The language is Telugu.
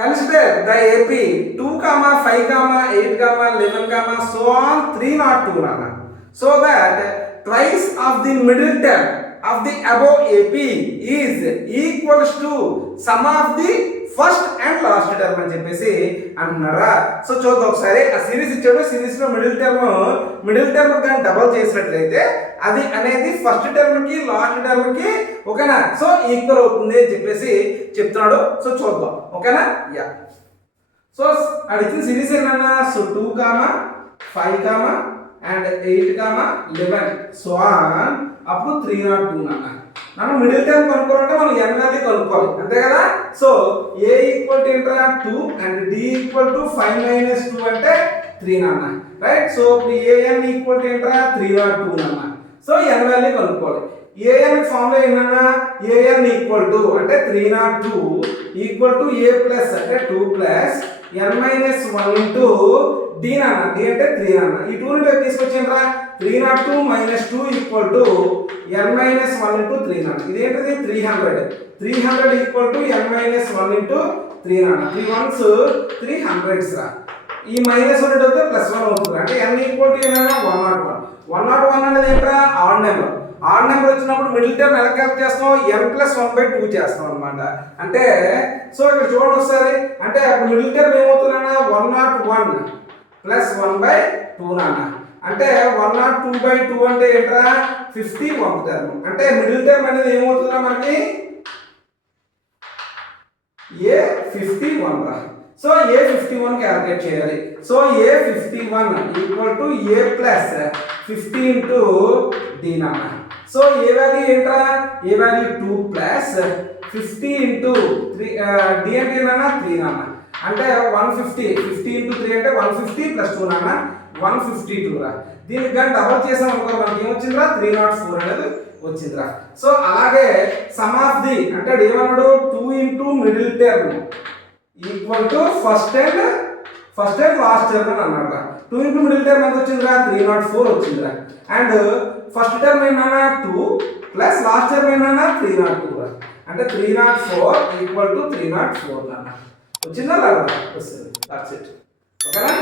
Consider the AP 2, 5, 8, 11, so on 302 Nana. So that twice of the middle term of the above AP is equals to sum of the first and last term అని చెప్పేసి అంటున్నారా. సో చూద్దాం ఒకసారి. ఆ సిరీస్ ఇచ్చాడు, సిరీస్ లో మిడిల్ టర్మ్ కానీ డబల్ చేసినట్లయితే అది అనేది ఫస్ట్ టర్మ్ కి లాస్ట్ టర్మ్ కి ఓకేనా సో ఈక్వల్ అవుతుంది అని చెప్పేసి చెప్తున్నాడు. సో చూద్దాం ఓకేనా. యా సో అడిగిన సిరీస్ ఏంటన్నా so 2, 5, and 8, 11 so on up to 302 అన్న. మనం మిడిల్ టర్మ్ కనుక్కోవాలంటే మనం n వాల్యూ కనుక్కోవాలి అంతే కదా. సో a ఈక్వల్ టు ఏంట్రా 2 అండ్ d ఈక్వల్ టు 5 - 2 అంటే 3 నాన్న right. So an equal to ఏంట్రా 302 నాన్న. సో n వాల్యూ కనుక్కోవాలి. an ఫార్ములా ఏంటన్నా an ఈక్వల్ టు అంటే 302 ఈక్వల్ టు a ప్లస్ అంటే 2 ప్లస్ n - 1 ఇంటూ d నాన్న. d అంటే 3 నాన్న. ఈ 2 ని తీసుకొచ్చిండ్రా 302 - 2 ఈక్వల్ టు n - 1 ఇంటూ 3 నాన్న. ఇదేంటిది 300 ఈక్వల్ టు n - 1 ఇంటూ 3 నాన్న. 3 1s 300s రా. ఈ -1 అయితే +1 అవుతుంది అంటే n ఈక్వల్ టు ఏంటన్నా 101 అనేది ఏంట్రా ఆడ్ నెంబర్. ఆడ్ నెంబర్ వచ్చినప్పుడు మిడిల్ టర్మ్ ఎలా క్యాల్కులేట్ చేస్తాం n + 1/2 చేస్తాం అన్నమాట. అంటే సో ఇక్కడ చూడండి ఒకసారి. అంటే అప్పుడు మిడిల్ టర్మ్ ఏమవుతుందన్నా 101 + 1/2 నాన్న. అంటే 102/2 అంటే ఏంట్రా 50 1th టర్మ్. అంటే మిడిల్ టర్మ్ అనేది ఏమవుతుందా మనకి A51 రా. సో A51 క్యాలిక్యులేట్ చేయాలి. So A51 equal to A plus 50 into D నాన్న. సో ఏ వాల్యూ ఏంట్రా ఏ వాల్యూ 2 ప్లస్ 50 ఇంటూ 3 D అంటే ఏంటన్నా 3 నాన్న. అంటే 150 ఇంటూ 3 అంటే 150 + 2 నాన్న 152 రా. దీనికి కానీ డబల్ చేసాం అనుకో మనకి ఏమొచ్చిందిరా 304 అనేది వచ్చిందిరా. సో అలాగే సమ్ ఆఫ్ ది అంటే ఏమన్నాడు 2 into middle term equal to first and last term అని అన్నాడు రా. 2 ఇంటూ మిడిల్ టర్మ్ ఎంత వచ్చిందిరా 304 వచ్చిందిరా. అండ్ ఫస్ట్ టర్మ్ ఏమన్నా 2 ప్లస్ లాస్ట్ టర్మ్ ఏమన్నా 302 రా. అంటే 304 ఈక్వల్ టు 304 అన్న వచ్చిందా లేదా వస్తుంది. దట్స్ ఇట్ ఓకేనా.